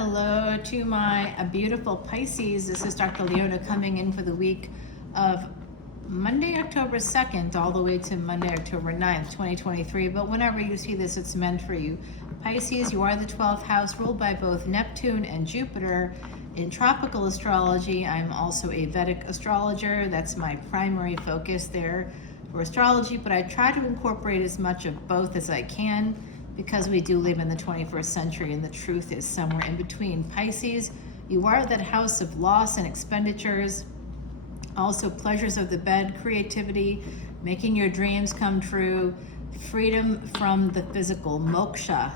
Hello to my beautiful Pisces. This is Dr. Leona coming in for the week of Monday, October 2nd, all the way to Monday, October 9th, 2023. But whenever you see this, it's meant for you. Pisces, you are the 12th house, ruled by both Neptune and Jupiter. In tropical astrology, I'm also a Vedic astrologer. That's my primary focus there for astrology, but I try to incorporate as much of both as I can, because we do live in the 21st century and the truth is somewhere in between. Pisces, you are that house of loss and expenditures, also pleasures of the bed, creativity, making your dreams come true, freedom from the physical, moksha.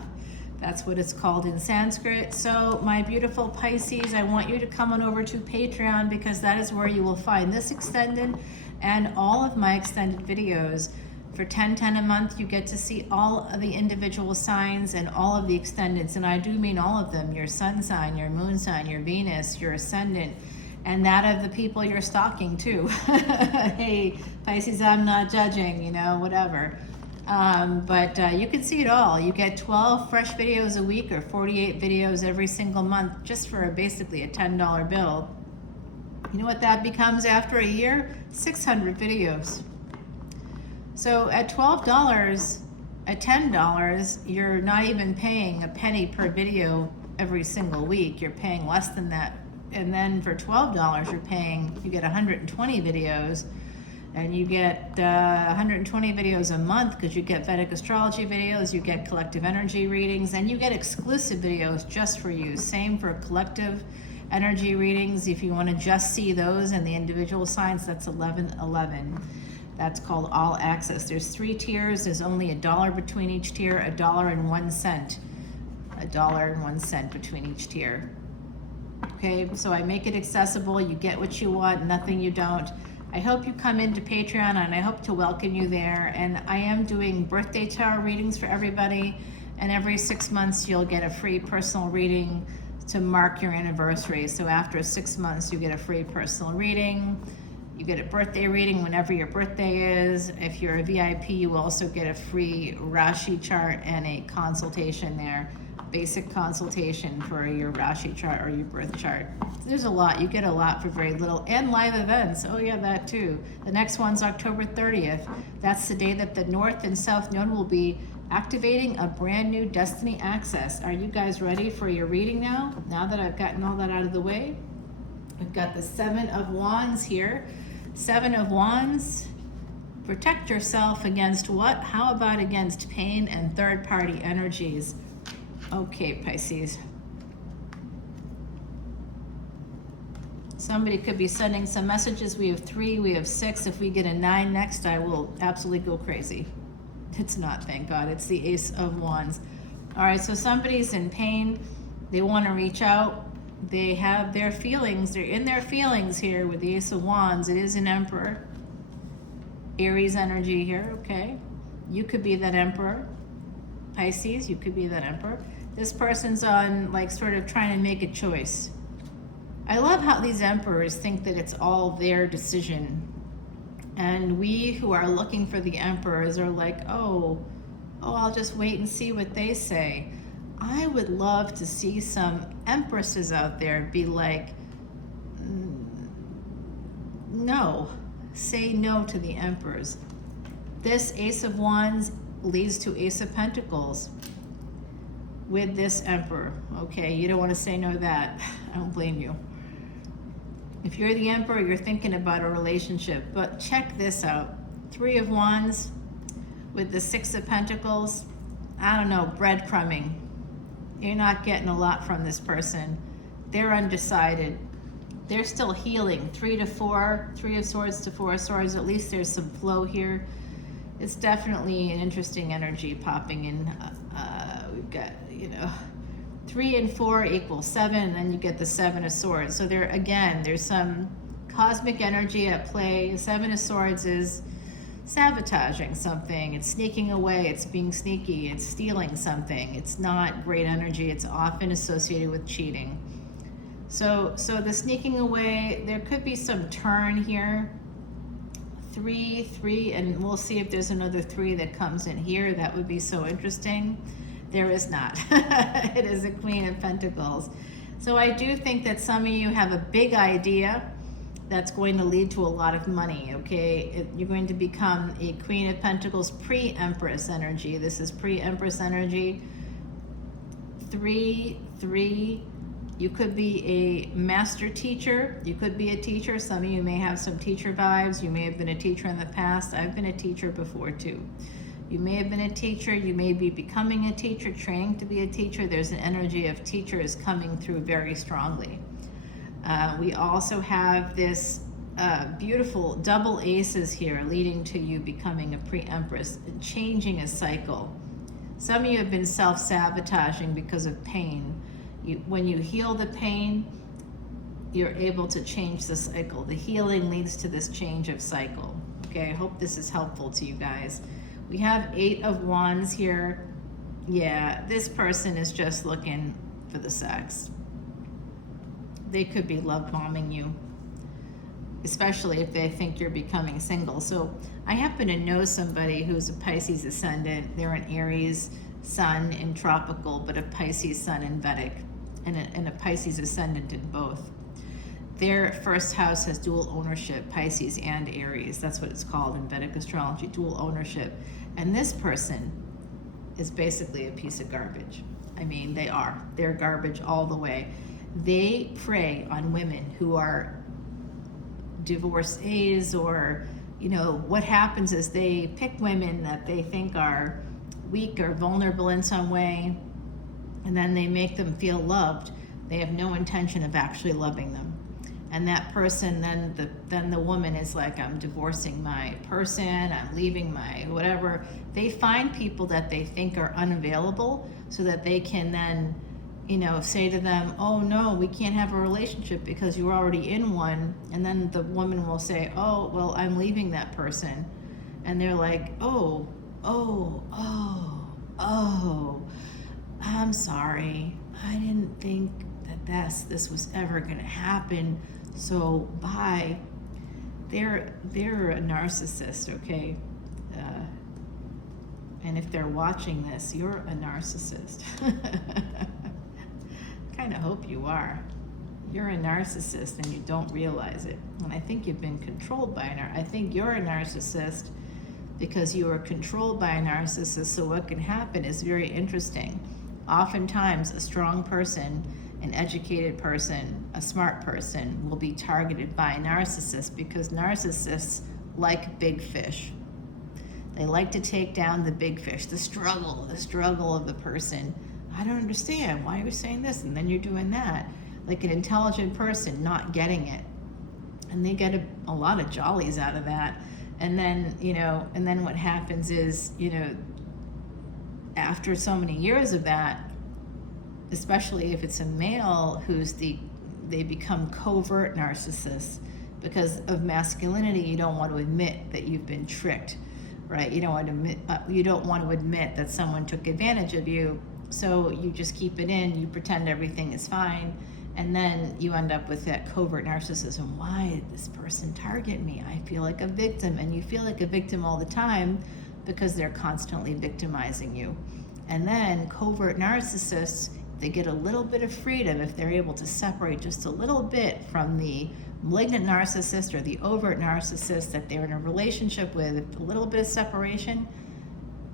That's what it's called in Sanskrit. So my beautiful Pisces, I want you to come on over to Patreon, because that is where you will find this extended and all of my extended videos. For $10.10 a month, you get to see all of the individual signs and all of the extendeds, and I do mean all of them: your sun sign, your moon sign, your Venus, your ascendant, and that of the people you're stalking too. Hey, Pisces, I'm not judging, whatever. But you can see it all. You get 12 fresh videos a week, or 48 videos every single month, just for basically a $10 bill. You know what that becomes after a year? 600 videos. So at $12, at $10, you're not even paying a penny per video every single week. You're paying less than that. And then for $12, you get 120 videos, and you get 120 videos a month, because you get Vedic astrology videos, you get collective energy readings, and you get exclusive videos just for you. Same for collective energy readings. If you want to just see those and the individual signs, that's $11.11. That's called all access. There's 3 tiers. There's only $1 between each tier, $1.01. $1.01 between each tier. Okay, so I make it accessible. You get what you want, nothing you don't. I hope you come into Patreon, and I hope to welcome you there. And I am doing birthday tarot readings for everybody. And every 6 months, you'll get a free personal reading to mark your anniversary. So after 6 months, you get a free personal reading. You get a birthday reading whenever your birthday is. If you're a VIP, you also get a free Rashi chart and a consultation there, basic consultation for your Rashi chart or your birth chart. There's a lot. You get a lot for very little. And live events. Oh yeah, that too. The next one's October 30th. That's the day that the North and South Node will be activating a brand new destiny access. Are you guys ready for your reading now? Now that I've gotten all that out of the way? We've got the 7 of Wands here. 7 of Wands, protect yourself against what? How about against pain and third-party energies? Okay, Pisces. Somebody could be sending some messages. We have 3, we have 6. If we get a 9 next, I will absolutely go crazy. It's not, thank God. It's the Ace of Wands. All right, so somebody's in pain. They want to reach out. They have their feelings. They're in their feelings here with the Ace of Wands. It is an Emperor. Aries energy here, okay? You could be that Emperor. Pisces, you could be that Emperor. This person's on, sort of trying to make a choice. I love how these Emperors think that it's all their decision. And we who are looking for the Emperors are like, oh, I'll just wait and see what they say. I would love to see some Empresses out there be like, no, say no to the Emperors. This Ace of Wands leads to Ace of Pentacles with this Emperor. Okay, you don't want to say no to that. I don't blame you. If you're the Emperor, you're thinking about a relationship. But check this out. 3 of Wands with the 6 of Pentacles. I don't know, breadcrumbing. You're not getting a lot from this person. They're undecided. They're still healing. 3 to 4, 3 of Swords to 4 of Swords. At least there's some flow here. It's definitely an interesting energy popping in. We've got, 3 and 4 equals 7, and then you get the 7 of Swords. So there's some cosmic energy at play. 7 of Swords is sabotaging something. It's sneaking away. It's being sneaky. It's stealing something. It's not great energy. It's often associated with cheating. So the sneaking away, there could be some turn here. 3, 3, and we'll see if there's another 3 that comes in here. That would be so interesting. There is not. It is a Queen of Pentacles. So I do think that some of you have a big idea that's going to lead to a lot of money, okay? You're going to become a Queen of Pentacles pre-Empress energy. This is pre-Empress energy. 3, 3. You could be a master teacher. You could be a teacher. Some of you may have some teacher vibes. You may have been a teacher in the past. I've been a teacher before too. You may have been a teacher. You may be becoming a teacher, training to be a teacher. There's an energy of teachers coming through very strongly. We also have this beautiful double aces here leading to you becoming a pre-Empress, changing a cycle. Some of you have been self-sabotaging because of pain. When you heal the pain, you're able to change the cycle. The healing leads to this change of cycle. Okay, I hope this is helpful to you guys. We have 8 of Wands here. Yeah, this person is just looking for the sex. They could be love bombing you, especially if they think you're becoming single. So I happen to know somebody who's a Pisces ascendant. They're an Aries sun in tropical, but a Pisces sun in Vedic, and a Pisces ascendant in both. Their first house has dual ownership, Pisces and Aries. That's what it's called in Vedic astrology, dual ownership. And this person is basically a piece of garbage. I mean, they're garbage all the way. They prey on women who are divorcees, or, you know, what happens is they pick women that they think are weak or vulnerable in some way, and then they make them feel loved. They have no intention of actually loving them. And that person, then the woman is like, I'm divorcing my person, I'm leaving my whatever. They find people that they think are unavailable so that they can then, you know, say to them, oh no, we can't have a relationship because you're already in one. And then the woman will say, oh, well, I'm leaving that person. And they're like, oh, I'm sorry. I didn't think that this was ever gonna happen. So bye. They're a narcissist, okay? And if they're watching this, you're a narcissist. Kind of hope you are. You're a narcissist and you don't realize it. And I think you've been controlled by I think you're a narcissist because you are controlled by a narcissist. So what can happen is very interesting. Oftentimes, a strong person, an educated person, a smart person will be targeted by a narcissist because narcissists like big fish. They like to take down the big fish, the struggle of the person. I don't understand why you're saying this and then you're doing that. Like an intelligent person not getting it. And they get a lot of jollies out of that. And then, you know, and then what happens is, you know, after so many years of that, especially if it's a male they become covert narcissists because of masculinity. You don't want to admit that you've been tricked, right? You don't want to admit that someone took advantage of you. So you just keep it in, you pretend everything is fine, and then you end up with that covert narcissism. Why did this person target me? I feel like a victim, and you feel like a victim all the time because they're constantly victimizing you. And then covert narcissists, they get a little bit of freedom if they're able to separate just a little bit from the malignant narcissist or the overt narcissist that they're in a relationship with, a little bit of separation.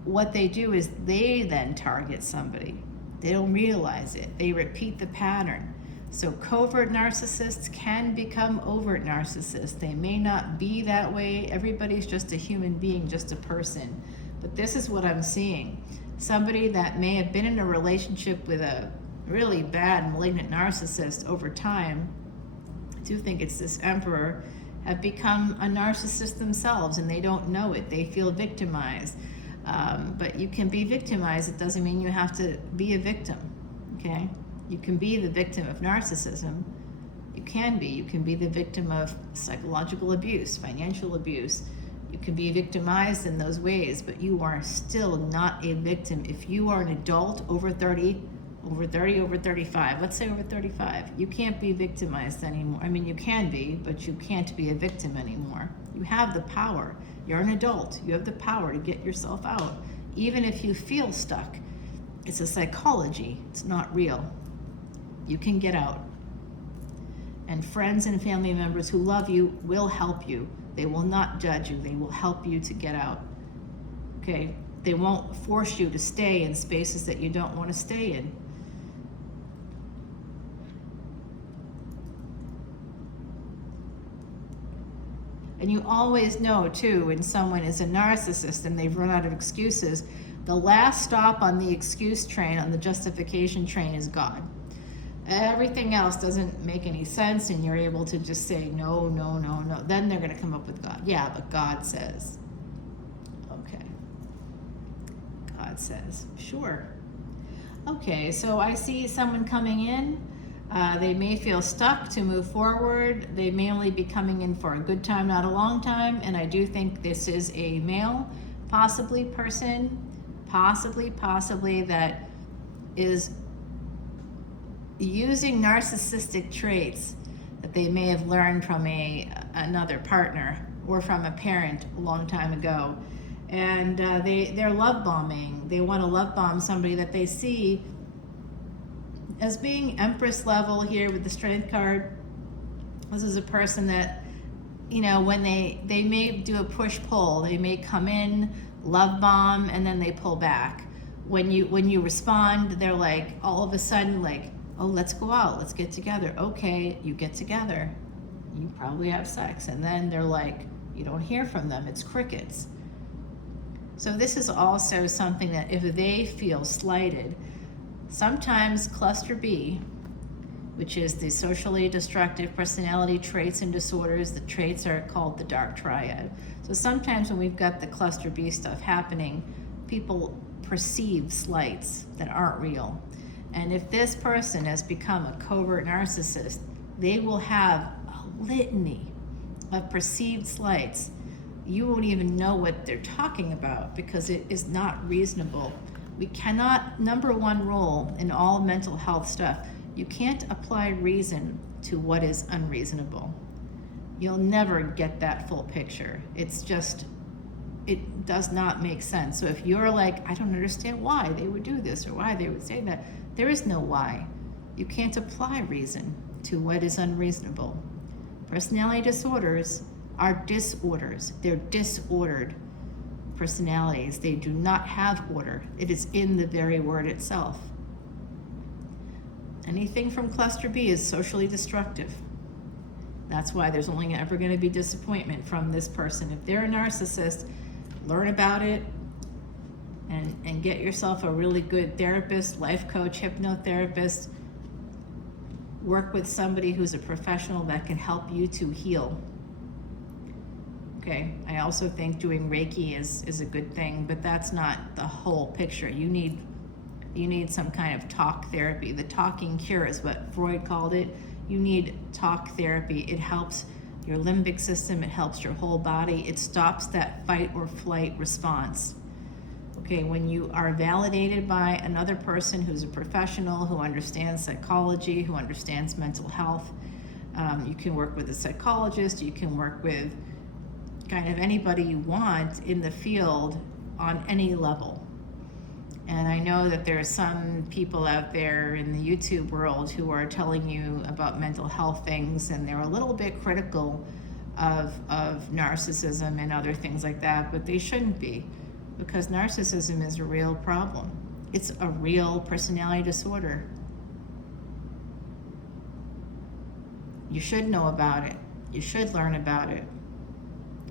What they do is they then target somebody. They don't realize it. They repeat the pattern. So covert narcissists can become overt narcissists. They may not be that way. Everybody's just a human being, just a person. But this is what I'm seeing. Somebody that may have been in a relationship with a really bad malignant narcissist over time, I do think it's this emperor, have become a narcissist themselves and they don't know it. They feel victimized. But you can be victimized. It doesn't mean you have to be a victim, okay? You can be the victim of narcissism. You can be the victim of psychological abuse, financial abuse. You can be victimized in those ways, but you are still not a victim. If you are an adult over 30, over 35, let's say over 35, you can't be victimized anymore. I mean, you can be, but you can't be a victim anymore. You have the power. You're an adult. You have the power to get yourself out, even if you feel stuck. It's a psychology. It's not real. You can get out. And friends and family members who love you will help you. They will not judge you. They will help you to get out. Okay? They won't force you to stay in spaces that you don't want to stay in. And you always know, too, when someone is a narcissist and they've run out of excuses, the last stop on the excuse train, on the justification train, is God. Everything else doesn't make any sense, and you're able to just say, no, no, no, no. Then they're going to come up with God. Yeah, but God says. Okay. God says. Sure. Okay, so I see someone coming in. They may feel stuck to move forward. They may only be coming in for a good time, not a long time. And I do think this is a male, possibly person, possibly that is using narcissistic traits that they may have learned from another partner or from a parent a long time ago. And they're love bombing. They want to love bomb somebody that they see as being Empress level here with the Strength card. This is a person that, you know, when they may do a push-pull. They may come in, love bomb, and then they pull back. When you respond, they're like, all of a sudden, like, oh, let's go out, let's get together. Okay, you get together. You probably have sex. And then they're like, you don't hear from them. It's crickets. So this is also something that if they feel slighted, sometimes cluster B, which is the socially destructive personality traits and disorders, the traits are called the dark triad. So sometimes when we've got the cluster B stuff happening, people perceive slights that aren't real. And if this person has become a covert narcissist, they will have a litany of perceived slights. You won't even know what they're talking about because it is not reasonable. We cannot, number one rule in all mental health stuff, you can't apply reason to what is unreasonable. You'll never get that full picture. It's just, it does not make sense. So if you're like, I don't understand why they would do this or why they would say that, there is no why. You can't apply reason to what is unreasonable. Personality disorders are disorders. They're disordered personalities. They do not have order. It is in the very word itself. Anything from cluster B is socially destructive. That's why there's only ever going to be disappointment from this person. If they're a narcissist, learn about it and get yourself a really good therapist, life coach, hypnotherapist. Work with somebody who's a professional that can help you to heal. Okay, I also think doing Reiki is a good thing, but that's not the whole picture. You need some kind of talk therapy. The talking cure is what Freud called it. You need talk therapy. It helps your limbic system. It helps your whole body. It stops that fight or flight response. Okay, when you are validated by another person who's a professional, who understands psychology, who understands mental health, you can work with a psychologist, you can work with kind of anybody you want in the field on any level. And I know that there are some people out there in the YouTube world who are telling you about mental health things, and they're a little bit critical of narcissism and other things like that, but they shouldn't be, because narcissism is a real problem. It's a real personality disorder. You should know about it. You should learn about it.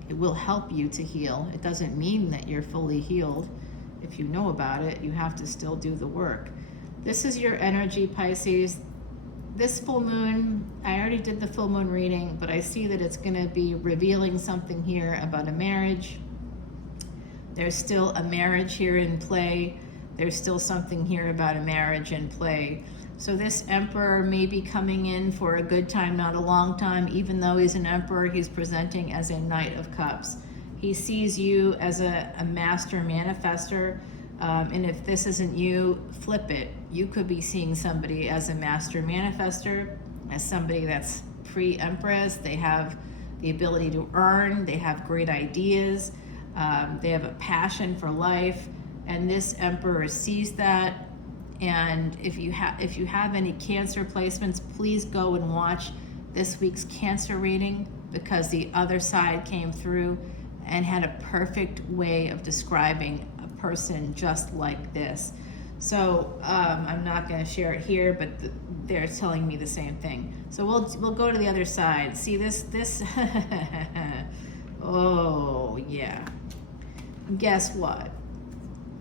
It will help you to heal. It doesn't mean that you're fully healed. If you know about it, you have to still do the work. This is your energy, Pisces. This full moon, I already did the full moon reading, but I see that it's going to be revealing something here about a marriage. There's still a marriage here in play. There's still something here about a marriage in play. So this emperor may be coming in for a good time, not a long time. Even though he's an emperor, he's presenting as a Knight of Cups. He sees you as a master manifester. And if this isn't you, flip it. You could be seeing somebody as a master manifester, as somebody that's pre-empress. They have the ability to earn. They have great ideas. They have a passion for life. And this emperor sees that. And if you have any Cancer placements, please go and watch this week's Cancer reading, because the other side came through and had a perfect way of describing a person just like this. So I'm not going to share it here, but they're telling me the same thing. So we'll go to the other side. See this oh yeah. Guess what?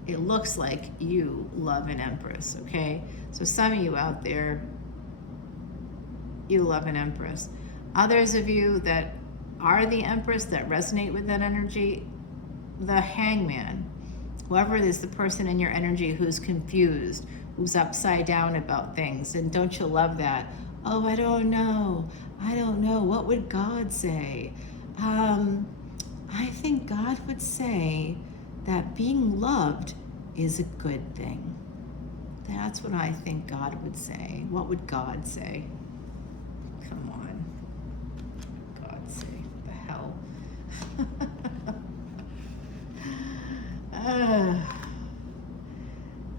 It looks like you love an Empress, okay? So some of you out there, you love an Empress. Others of you that are the Empress, that resonate with that energy, the Hangman, whoever it is, the person in your energy who's confused, who's upside down about things. And don't you love that? Oh, I don't know. What would God say? I think God would say that being loved is a good thing. That's what I think God would say. What would God say? Come on. God say, what the hell?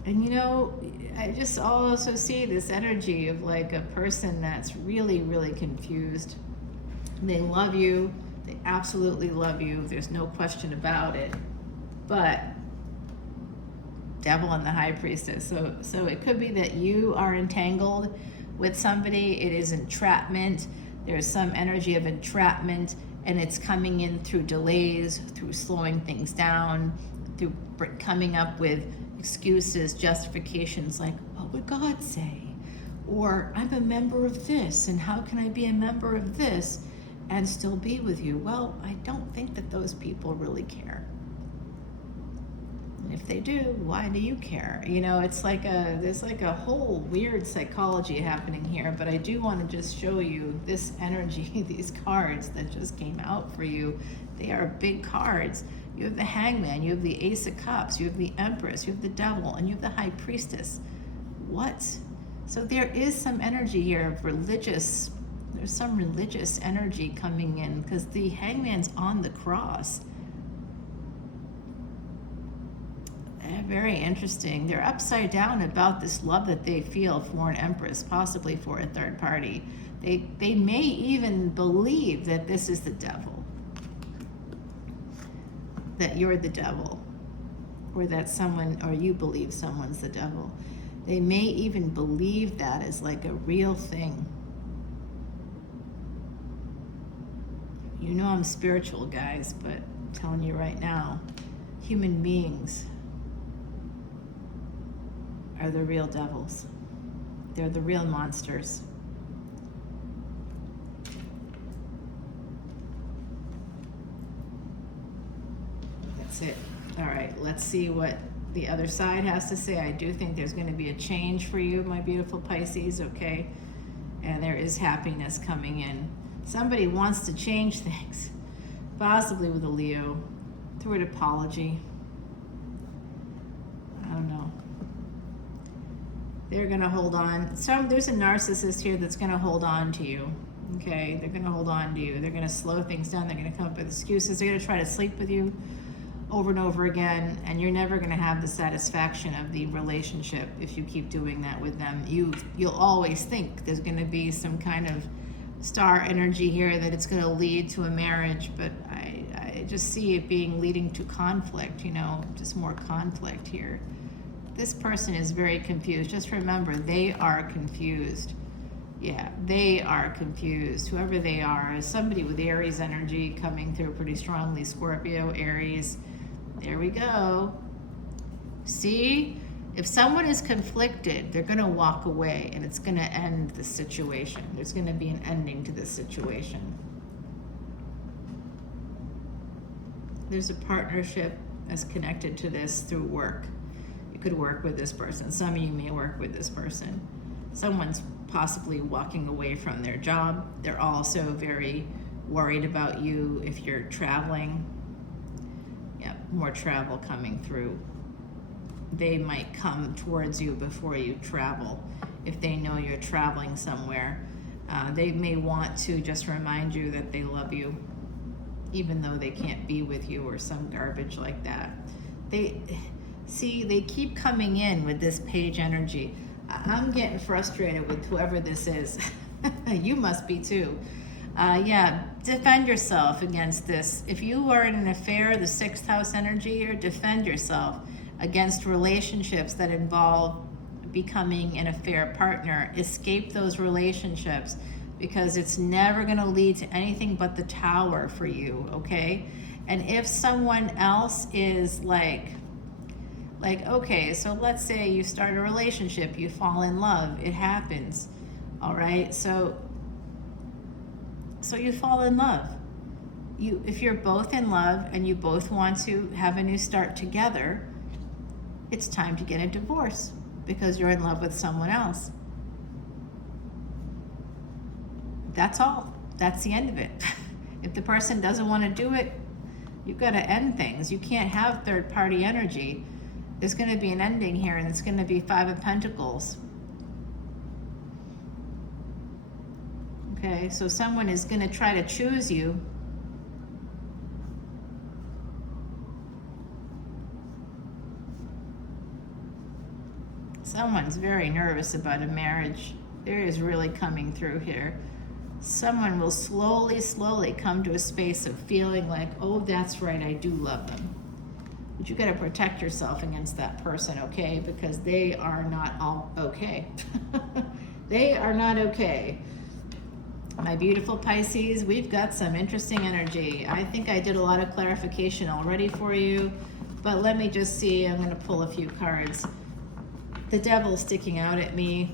And you know, I just also see this energy of like a person that's really, really confused. They love you. They absolutely love you. There's no question about it. But Devil and the High Priestess. So it could be that you are entangled with somebody. It is entrapment. There's some energy of entrapment, and it's coming in through delays, through slowing things down, through coming up with excuses, justifications like, what would God say? Or I'm a member of this, and how can I be a member of this and still be with you? Well, I don't think that those people really care. And if they do, why do you care? You know, it's like there's like a whole weird psychology happening here, but I do want to just show you this energy, these cards that just came out for you. They are big cards. You have the Hangman, you have the Ace of Cups, you have the Empress, you have the Devil, and you have the High Priestess. What? So there is some energy here of religious, there's some religious energy coming in, because the Hangman's on the cross. Very interesting. They're upside down about this love that they feel for an Empress, possibly for a third party. They may even believe that this is the Devil, that you're the Devil, or that someone, or you believe someone's the Devil. They may even believe that as like a real thing. You know I'm spiritual, guys, but I'm telling you right now, human beings are the real devils. They're the real monsters. That's it. All right, let's see what the other side has to say. I do think there's going to be a change for you, my beautiful Pisces, okay? And there is happiness coming in. Somebody wants to change things, possibly with a Leo, through an apology. I don't know. They're going to hold on. There's a narcissist here that's going to hold on to you. Okay, they're going to hold on to you. They're going to slow things down. They're going to come up with excuses. They're going to try to sleep with you over and over again, and you're never going to have the satisfaction of the relationship if you keep doing that with them. You'll always think there's going to be some kind of star energy here, that it's going to lead to a marriage, but I just see it leading to conflict, you know, just more conflict here. This person is very confused. Just remember, they are confused. Yeah, they are confused. Whoever they are is somebody with Aries energy coming through pretty strongly. Scorpio, Aries. There we go. See? If someone is conflicted, they're going to walk away, and it's going to end the situation. There's going to be an ending to this situation. There's a partnership that's connected to this through work. You could work with this person. Some of you may work with this person. Someone's possibly walking away from their job. They're also very worried about you if you're traveling. Yeah, more travel coming through. They might come towards you before you travel. If they know you're traveling somewhere, they may want to just remind you that they love you, even though they can't be with you, or some garbage like that. See, they keep coming in with this page energy. I'm getting frustrated with whoever this is. You must be too. Yeah, defend yourself against this. If you are in an affair, the 6th house energy here, defend yourself against relationships that involve becoming an affair partner. Escape those relationships because it's never going to lead to anything but the Tower for you, okay? And if someone else is like, okay, so let's say you start a relationship, you fall in love, it happens, all right? So you fall in love. If you're both in love and you both want to have a new start together, it's time to get a divorce because you're in love with someone else. That's all. That's the end of it. If the person doesn't want to do it, you've got to end things. You can't have third party energy. There's going to be an ending here, and it's going to be 5 of Pentacles. Okay, so someone is going to try to choose you. Someone's very nervous about a marriage. There is really coming through here. Someone will slowly come to a space of feeling like, oh, that's right, I do love them. But you got to protect yourself against that person, okay? Because they are not all okay. They are not okay. My beautiful Pisces, we've got some interesting energy. I think I did a lot of clarification already for you, but let me just see. I'm going to pull a few cards. The Devil's sticking out at me,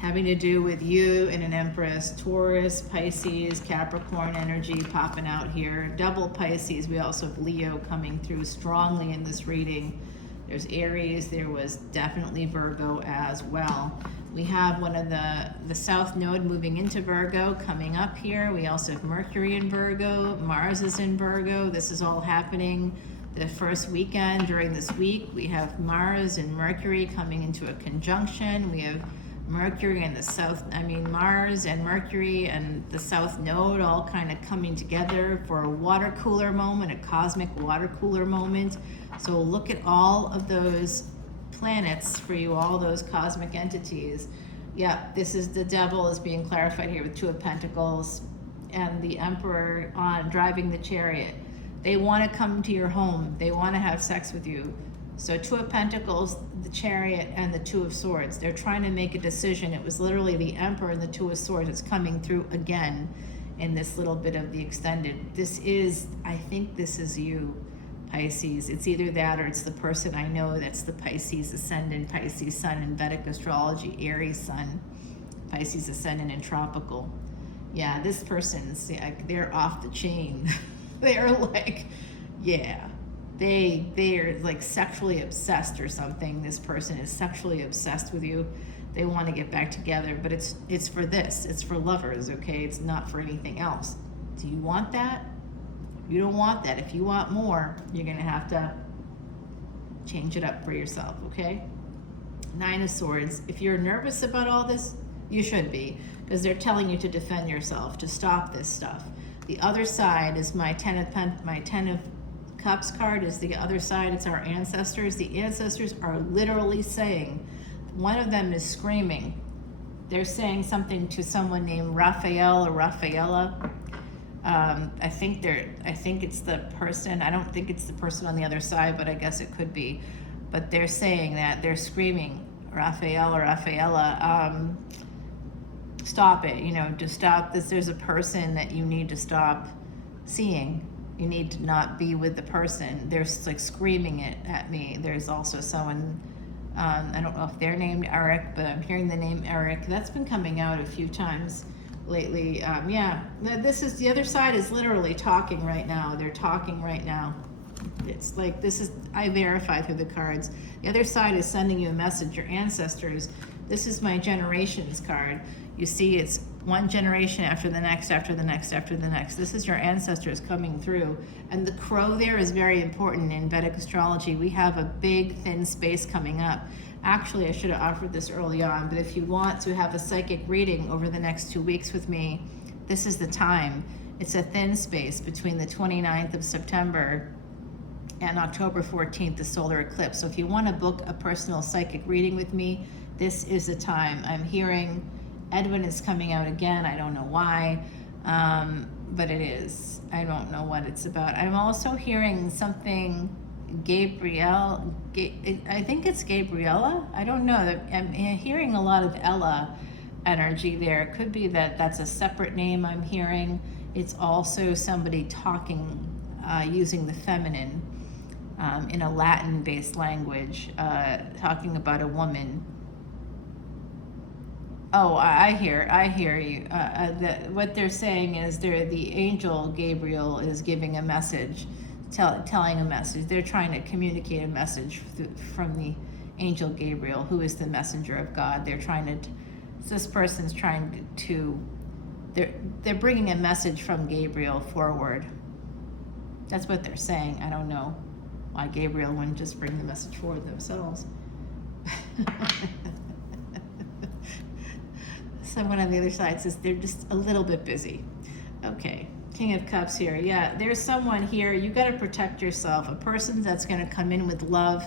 having to do with you and an Empress, Taurus, Pisces, Capricorn energy popping out here. Double Pisces. We also have Leo coming through strongly in this reading. There's Aries. There was definitely Virgo as well. We have one of the South Node moving into Virgo coming up here. We also have Mercury in Virgo. Mars is in Virgo. This is all happening the first weekend during this week. We have Mars and Mercury coming into a conjunction. We have Mercury and Mars and Mercury and the South Node all kind of coming together for a water cooler moment, a cosmic water cooler moment. So look at all of those planets for you, all those cosmic entities. Yeah, this is the Devil is being clarified here with 2 of Pentacles and the Emperor on driving the chariot. They want to come to your home. They want to have sex with you. So 2 of Pentacles, the Chariot, and the 2 of Swords. They're trying to make a decision. It was literally the Emperor and the 2 of Swords. It's coming through again in this little bit of the extended. I think this is you, Pisces. It's either that or it's the person I know that's the Pisces Ascendant, Pisces Sun in Vedic Astrology, Aries Sun, Pisces Ascendant in Tropical. Yeah, this person's, they're off the chain. They're like, yeah. They're like sexually obsessed or something. This person is sexually obsessed with you. They want to get back together, but it's for this. It's for lovers, okay? It's not for anything else. Do you want that? You don't want that. If you want more, you're going to have to change it up for yourself, okay? 9 of Swords. If you're nervous about all this, you should be, because they're telling you to defend yourself, to stop this stuff. The other side is my 10 of Cups card is the other side. It's our ancestors. The ancestors are literally saying, one of them is screaming. They're saying something to someone named Raphael or Rafaela. I think it's the person. I don't think it's the person on the other side, but I guess it could be. But they're saying that. They're screaming, Raphael or Rafaela, stop it. To stop this. There's a person that you need to stop seeing. You need to not be with the person. They're like screaming it at me. There's also someone, I don't know if they're named Eric, but I'm hearing the name Eric. That's been coming out a few times lately. Yeah, the other side is literally talking right now. They're talking right now. It's like, I verify through the cards. The other side is sending you a message. Your ancestors, this is my generations card. You see, it's one generation after the next, after the next, after the next. This is your ancestors coming through. And the crow there is very important in Vedic astrology. We have a big, thin space coming up. Actually, I should have offered this early on, but if you want to have a psychic reading over the next 2 weeks with me, this is the time. It's a thin space between the 29th of September and October 14th, the solar eclipse. So if you want to book a personal psychic reading with me, this is the time. I'm hearing Edwin is coming out again. I don't know why, but it is. I don't know what it's about. I'm also hearing something Gabrielle. I think it's Gabriella. I don't know. I'm hearing a lot of Ella energy there. It could be that that's a separate name I'm hearing. It's also somebody talking using the feminine in a Latin-based language, talking about a woman. Oh, I hear you. What they're saying is the angel Gabriel is giving a message, telling a message. They're trying to communicate a message from the angel Gabriel, who is the messenger of God. They're trying to, this person's trying to they're bringing a message from Gabriel forward. That's what they're saying. I don't know why Gabriel wouldn't just bring the message forward themselves. Someone on the other side says they're just a little bit busy. Okay, King of Cups here. Yeah, there's someone here. You got to protect yourself. A person that's going to come in with love,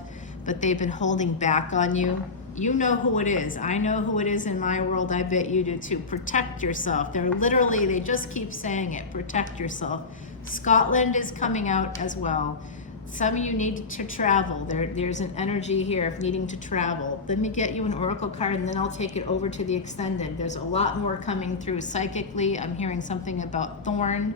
but they've been holding back on you. You know who it is. I know who it is in my world. I bet you do too. Protect yourself. They just keep saying it. Protect yourself. Scotland is coming out as well. Some of you need to travel. There's an energy here of needing to travel. Let me get you an oracle card and then I'll take it over to the extended. There's a lot more coming through psychically. I'm hearing something about Thorn.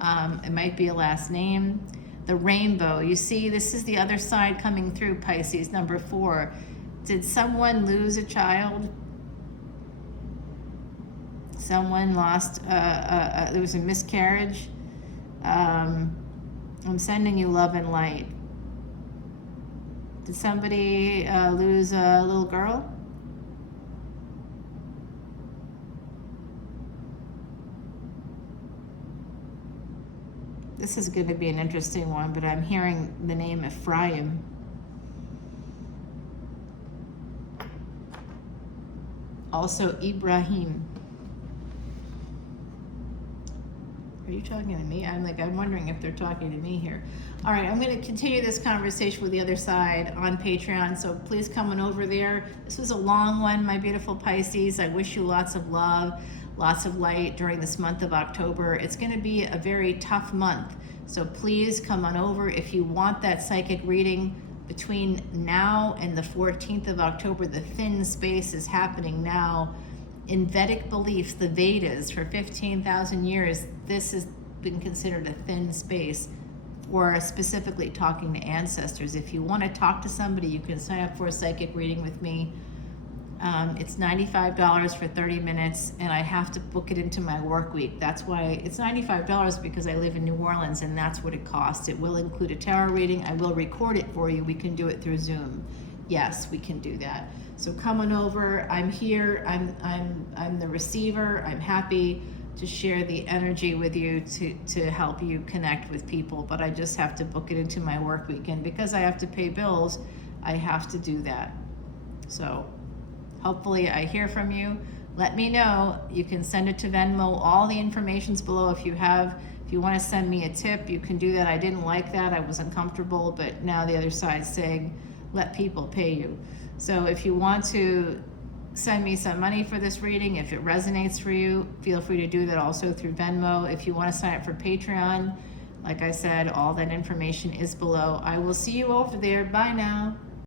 It might be a last name. The rainbow. You see, this is the other side coming through, Pisces, number 4. Did someone lose a child? Someone lost, there was a miscarriage. I'm sending you love and light. Did somebody lose a little girl? This is going to be an interesting one, but I'm hearing the name Ephraim. Also Ibrahim. Are you talking to me? I'm wondering if they're talking to me here. All right, I'm going to continue this conversation with the other side on Patreon, so please come on over there. This was a long one, my beautiful Pisces. I wish you lots of love, lots of light during this month of October. It's going to be a very tough month, so please come on over. If you want that psychic reading between now and the 14th of October, the thin space is happening now. In Vedic beliefs, the Vedas, for 15,000 years, this has been considered a thin space for specifically talking to ancestors. If you want to talk to somebody, you can sign up for a psychic reading with me. It's $95 for 30 minutes, and I have to book it into my work week. That's why it's $95, because I live in New Orleans, and that's what it costs. It will include a tarot reading. I will record it for you. We can do it through Zoom. Yes, we can do that. So come on over. I'm here. I'm the receiver. I'm happy to share the energy with you to help you connect with people, but I just have to book it into my work weekend because I have to pay bills. I have to do that. So hopefully I hear from you. Let me know. You can send it to Venmo. All the information's below. If you want to send me a tip, you can do that. I didn't like that. I was uncomfortable, but now the other side's saying, let people pay you. So if you want to send me some money for this reading, if it resonates for you, feel free to do that also through Venmo. If you want to sign up for Patreon, like I said, all that information is below. I will see you over there. Bye now.